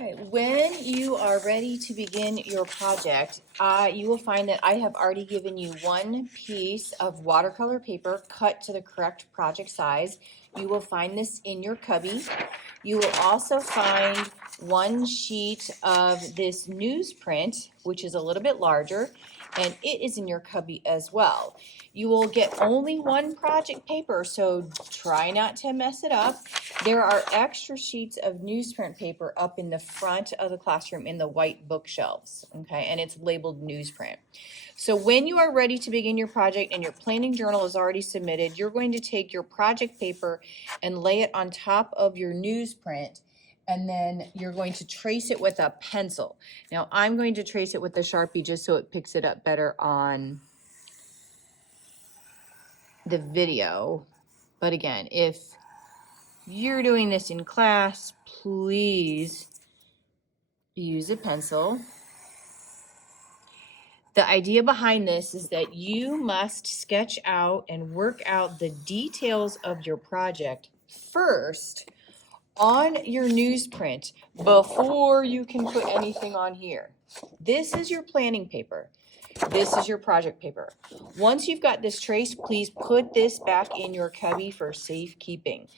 All right, when you are ready to begin your project, you will find that I have already given you one piece of watercolor paper cut to the correct project size. You will find this in your cubby. You will also find one sheet of this newsprint, which is a little bit larger, and it is in your cubby as well. You will get only one project paper, so try not to mess it up. There are extra sheets of newsprint paper up in the front of the classroom in the white bookshelves, okay, and it's labeled newsprint. So when you are ready to begin your project and your planning journal is already submitted, you're going to take your project paper and lay it on top of your newsprint, and then you're going to trace it with a pencil. Now I'm going to trace it with the Sharpie just so it picks it up better on the video. But again, if you're doing this in class, please use a pencil. The idea behind this is that you must sketch out and work out the details of your project first on your newsprint before you can put anything on here. This is your planning paper. This is your project paper. Once you've got this traced, please put this back in your cubby for safekeeping.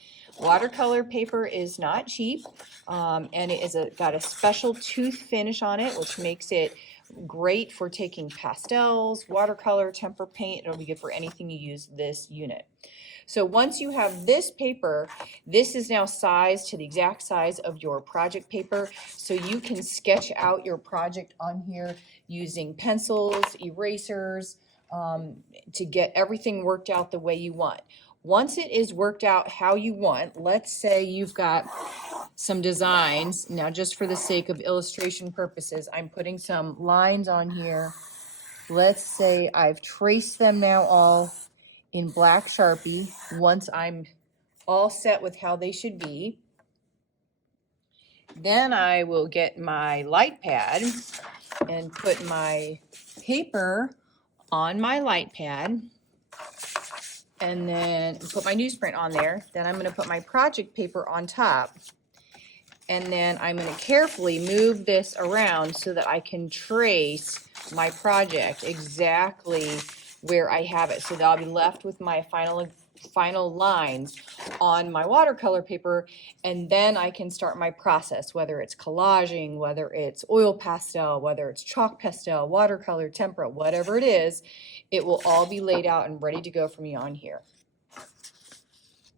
Watercolor paper is not cheap, and it is got a special tooth finish on it, which makes it great for taking pastels, watercolor, tempera paint. It'll be good for anything you use this unit. So once you have this paper, this is now sized to the exact size of your project paper, so you can sketch out your project on here using pencils, erasers, to get everything worked out the way you want. Once it is worked out how you want, let's say you've got some designs. Now, just for the sake of illustration purposes, I'm putting some lines on here. Let's say I've traced them now all in black Sharpie. Once I'm all set with how they should be, then I will get my light pad and put my paper on my light pad, and then put my newsprint on there. Then I'm going to put my project paper on top, and then I'm going to carefully move this around so that I can trace my project exactly where I have it, so that I'll be left with my final lines on my watercolor paper, and then I can start my process, whether it's collaging, whether it's oil pastel, whether it's chalk pastel, watercolor, tempera, whatever it is, it will all be laid out and ready to go for me on here.